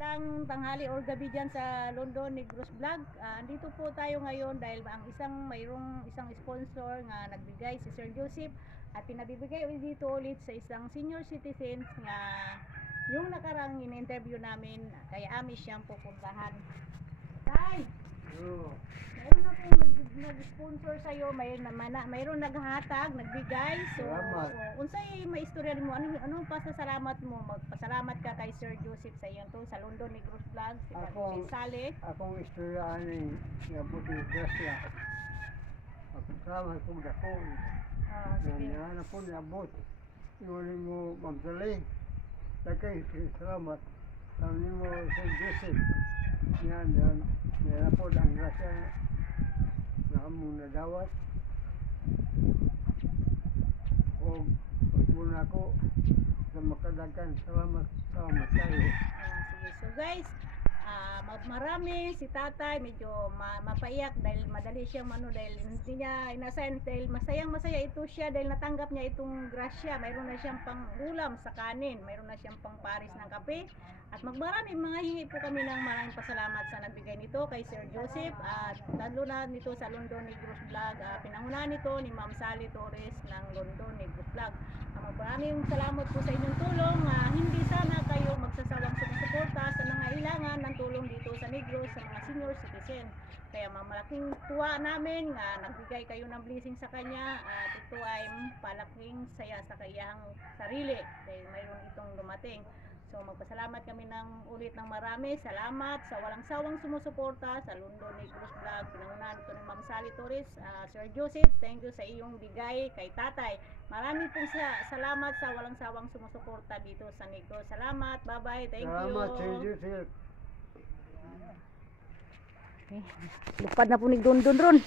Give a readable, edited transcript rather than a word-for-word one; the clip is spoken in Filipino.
Magandang tanghali or gabi dyan sa London Negros Vlog. Andito po tayo ngayon dahil mayroong isang sponsor nga nagbigay si Sir Joseph at pinabibigay ulit dito ulit sa isang senior citizens nga yung nakarang in-interview namin kay Ami siyang pupuntahan. Tay! Mayroon na pong nag-sponsor sa'yo, mayroon naghatag, nagbigay. Salamat. Unsay maistorya mo? Anong pasasalamat mo? Magpasalamat ka kay Sir Joseph sa iyon to, sa London Negros Vlog, si Pag Sale. Akong istoryaan ay nabot ng grasya. Pagkasama ko dako. Sige. Yan po nabot. Iwanin mo mamsaling. Takay salamat. Sabi mo Sir Joseph. Yan po ang grasya na among nadawat. O pagmuna ko sa makadagan salamat tayo. Sige. So guys, marami si tatay medyo mapaiyak dahil madali siyang dahil hindi niya inasign dahil masaya ito siya dahil natanggap niya itong grasya. Mayroon na siyang pang ulam sa kanin, mayroon na siyang pang paris ng kape at marami mga hingi po kami ng maraming pasalamat sa nagbigay nito kay Sir Joseph at lalo na nito sa London Negros Vlog. Pinangunahan nito ni Ma'am Sally Torres ng London Negros Vlog. Maraming salamat po sa inyong tulong. Hindi sana kayo magsasawang sumusuporta sa mga ilangan ng tulong dito sa Negros sa mga senior citizen. Kaya malaking tuwa namin nga nagbigay kayo ng blessing sa kanya at ito ay palaking saya sa kanyang sarili dahil mayroon itong dumating. So magpasalamat kami ulit ng marami. Salamat sa walang sawang sumusuporta sa London Negros Vlog. Pinangunahan ito ni Ma'am Sally Torres. Sir Joseph, thank you sa iyong bigay kay tatay. Marami pong salamat sa walang sawang sumusuporta dito sa Negros. Salamat, bye-bye, thank you. Salamat Sir Joseph. Lupad na po ni Dondon ron.